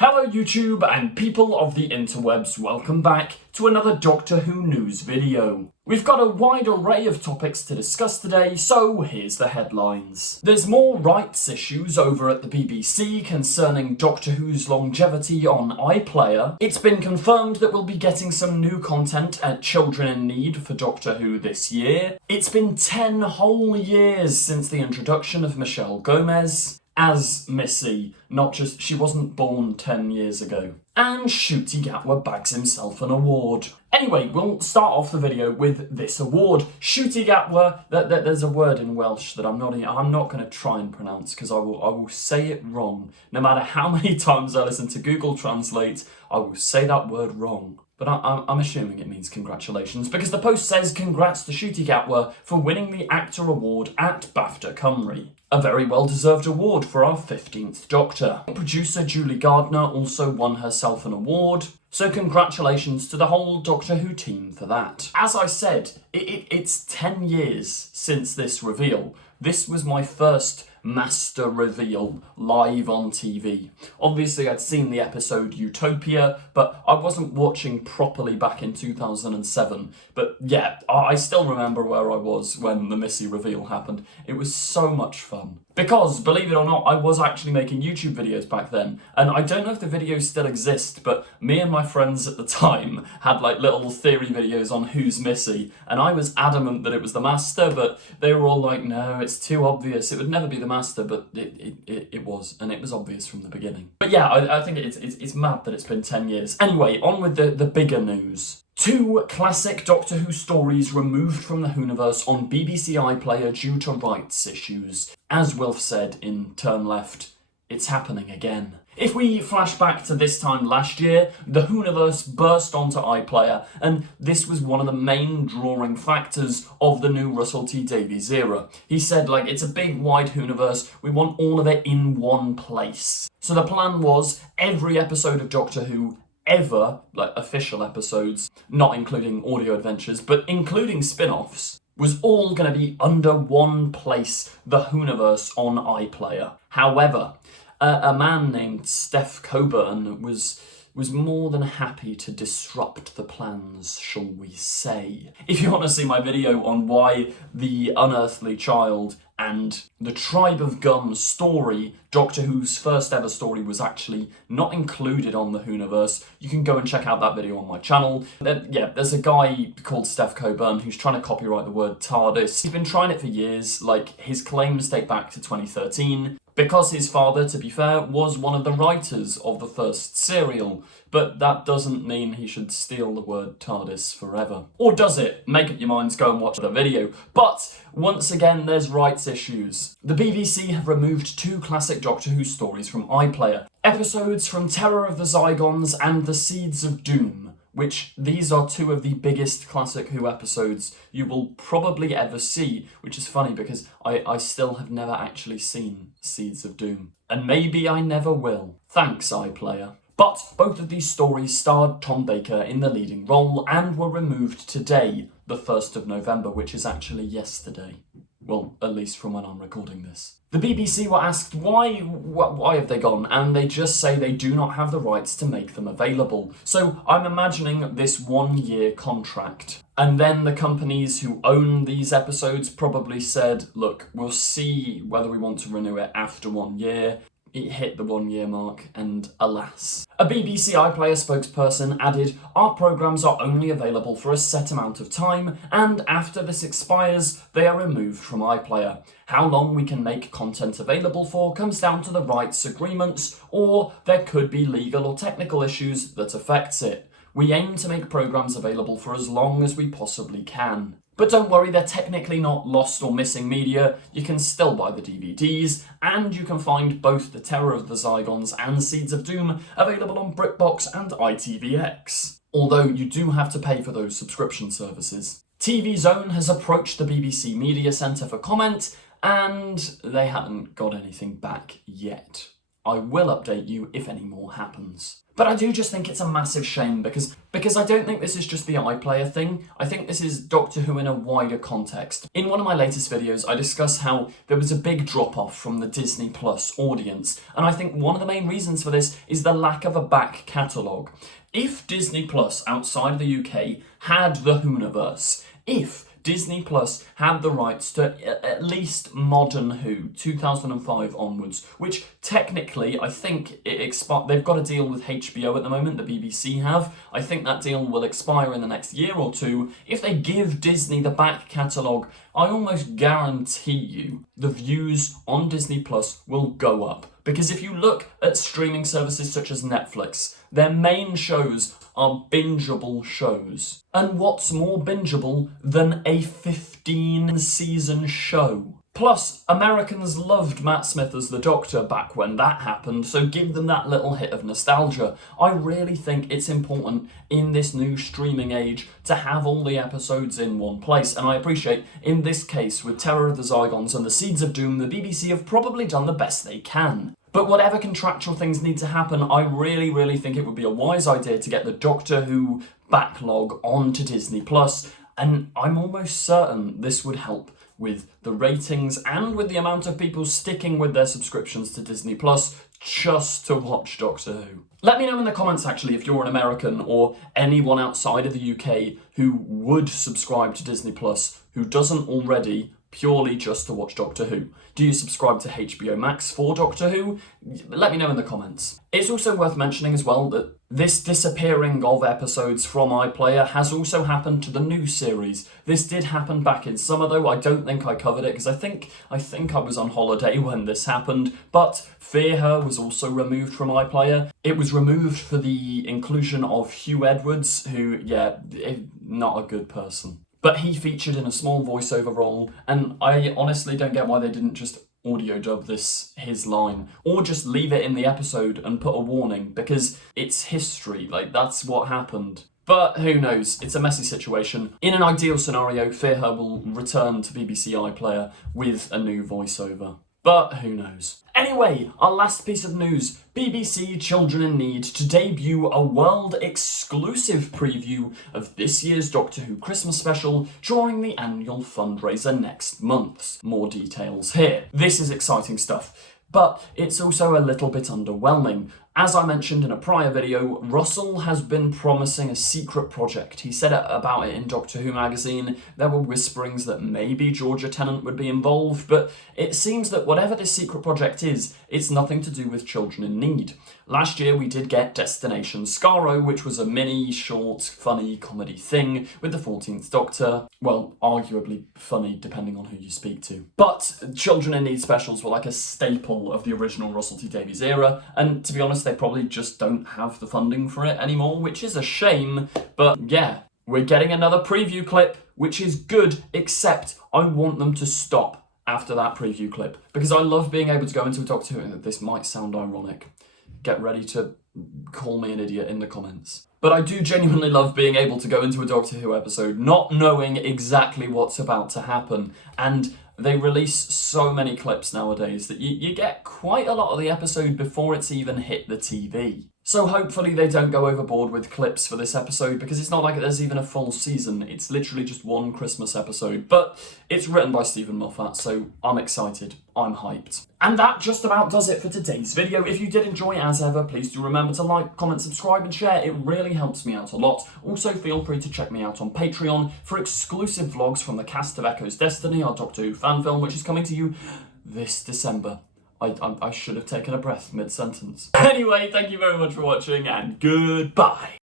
Hello YouTube and people of the interwebs, welcome back to another Doctor Who news video. We've got a wide array of topics to discuss today, so here's the headlines. There's more rights issues over at the BBC concerning Doctor Who's longevity on iPlayer. It's been confirmed that we'll be getting some new content at Children in Need for Doctor Who this year. It's been 10 whole years since the introduction of Michelle Gomez as Missy, not just she wasn't born 10 years ago. And Ncuti Gatwa bags himself an award. Anyway, we'll start off the video with this award. Ncuti Gatwa, there's a word in Welsh that I'm not going to try and pronounce because I will say it wrong. No matter how many times I listen to Google Translate, I will say that word wrong. But I'm assuming it means congratulations, because the post says congrats to Ncuti Gatwa for winning the Actor Award at BAFTA Cymru. A very well-deserved award for our 15th Doctor. Producer Julie Gardner also won herself an award, so congratulations to the whole Doctor Who team for that. As I said, it's 10 years since this reveal. This was my first master reveal live on TV. Obviously I'd seen the episode Utopia, but I wasn't watching properly back in 2007. But yeah, I still remember where I was when the Missy reveal happened. It was so much fun. Because, believe it or not, I was actually making YouTube videos back then, and I don't know if the videos still exist, but me and my friends at the time had like little theory videos on who's Missy, and I was adamant that it was the Master, but they were all like, no, it's too obvious, it would never be the Master, but it was, and it was obvious from the beginning. But yeah, I think it's mad that it's been 10 years. Anyway, on with the bigger news. 2 classic Doctor Who stories removed from the Whoniverse on BBC iPlayer due to rights issues. As Wilf said in Turn Left, it's happening again. If we flash back to this time last year, the Whoniverse burst onto iPlayer, and this was one of the main drawing factors of the new Russell T Davies era. He said, like, it's a big wide Whoniverse, we want all of it in one place. So the plan was every episode of Doctor Who ever, like official episodes, not including audio adventures, but including spin-offs, was all going to be under one place, the Whoniverse on iPlayer. However, a man named Steph Coburn was more than happy to disrupt the plans, shall we say. If you want to see my video on why the Unearthly Child and the Tribe of Gum story, Doctor Who's first ever story, was actually not included on the Whoniverse, you can go and check out that video on my channel. Yeah, there's a guy called Steph Coburn who's trying to copyright the word TARDIS. He's been trying it for years, like his claims date back to 2013. Because his father, to be fair, was one of the writers of the first serial, but that doesn't mean he should steal the word TARDIS forever. Or does it? Make up your minds, go and watch the video. But, once again, there's rights issues. The BBC have removed 2 classic Doctor Who stories from iPlayer. Episodes from Terror of the Zygons and The Seeds of Doom, which these are 2 of the biggest classic Who episodes you will probably ever see, which is funny because I still have never actually seen Seeds of Doom. And maybe I never will. Thanks, iPlayer. But both of these stories starred Tom Baker in the leading role and were removed today, the 1st of November, which is actually yesterday. Well, at least from when I'm recording this. The BBC were asked why have they gone, and they just say they do not have the rights to make them available. So I'm imagining this 1-year contract. And then the companies who own these episodes probably said, look, we'll see whether we want to renew it after 1 year. It hit the 1-year mark, and alas. A BBC iPlayer spokesperson added, our programmes are only available for a set amount of time, and after this expires, they are removed from iPlayer. How long we can make content available for comes down to the rights agreements, or there could be legal or technical issues that affects it. We aim to make programmes available for as long as we possibly can. But don't worry, they're technically not lost or missing media. You can still buy the DVDs, and you can find both The Terror of the Zygons and Seeds of Doom available on BritBox and ITVX. Although you do have to pay for those subscription services. TV Zone has approached the BBC Media Centre for comment, and they haven't got anything back yet. I will update you if any more happens. But I do just think it's a massive shame because I don't think this is just the iPlayer thing. I think this is Doctor Who in a wider context. In one of my latest videos, I discuss how there was a big drop-off from the Disney Plus audience, and I think one of the main reasons for this is the lack of a back catalogue. If Disney Plus outside of the UK had the Whoniverse, if Disney Plus had the rights to at least modern Who, 2005 onwards, which technically I think they've got a deal with HBO at the moment, the BBC have. I think that deal will expire in the next year or two. If they give Disney the back catalogue, I almost guarantee you the views on Disney Plus will go up. Because if you look at streaming services such as Netflix, their main shows are bingeable shows. And what's more bingeable than a 15-season show? Plus, Americans loved Matt Smith as the Doctor back when that happened, so give them that little hit of nostalgia. I really think it's important in this new streaming age to have all the episodes in one place, and I appreciate, in this case, with Terror of the Zygons and The Seeds of Doom, the BBC have probably done the best they can. But whatever contractual things need to happen, I really think it would be a wise idea to get the Doctor Who backlog onto Disney Plus, and I'm almost certain this would help with the ratings and with the amount of people sticking with their subscriptions to Disney Plus just to watch Doctor Who. Let me know in the comments actually if you're an American or anyone outside of the UK who would subscribe to Disney Plus who doesn't already, purely just to watch Doctor Who. Do you subscribe to HBO Max for Doctor Who? Let me know in the comments. It's also worth mentioning as well that this disappearing of episodes from iPlayer has also happened to the new series. This did happen back in summer though. I don't think I covered it because I think I was on holiday when this happened, but Fear Her was also removed from iPlayer. It was removed for the inclusion of Hugh Edwards, who, not a good person. But he featured in a small voiceover role, and I honestly don't get why they didn't just audio dub his line, or just leave it in the episode and put a warning, because it's history, like that's what happened. But who knows, it's a messy situation. In an ideal scenario, Fear Her will return to BBC iPlayer with a new voiceover. But who knows. Anyway, our last piece of news. BBC Children in Need to debut a world-exclusive preview of this year's Doctor Who Christmas special during the annual fundraiser next month. More details here. This is exciting stuff, but it's also a little bit underwhelming. As I mentioned in a prior video, Russell has been promising a secret project. He said about it in Doctor Who magazine. There were whisperings that maybe Georgia Tennant would be involved, but it seems that whatever this secret project is, it's nothing to do with children in need. Last year we did get Destination Skaro, which was a mini, short, funny comedy thing with the 14th Doctor. Well, arguably funny depending on who you speak to. But Children in Need specials were like a staple of the original Russell T Davies era, and to be honest, they probably just don't have the funding for it anymore, which is a shame, but yeah. We're getting another preview clip, which is good, except I want them to stop after that preview clip, because I love being able to go into a Doctor Who, and this might sound ironic. Get ready to call me an idiot in the comments. But I do genuinely love being able to go into a Doctor Who episode not knowing exactly what's about to happen, and they release so many clips nowadays that you get quite a lot of the episode before it's even hit the TV. So hopefully they don't go overboard with clips for this episode, because it's not like there's even a full season. It's literally just one Christmas episode. But it's written by Stephen Moffat, so I'm excited. I'm hyped. And that just about does it for today's video. If you did enjoy, as ever, please do remember to like, comment, subscribe and share. It really helps me out a lot. Also, feel free to check me out on Patreon for exclusive vlogs from the cast of Echo's Destiny, our Doctor Who fan film, which is coming to you this December. I should have taken a breath mid-sentence. Anyway, thank you very much for watching, and goodbye.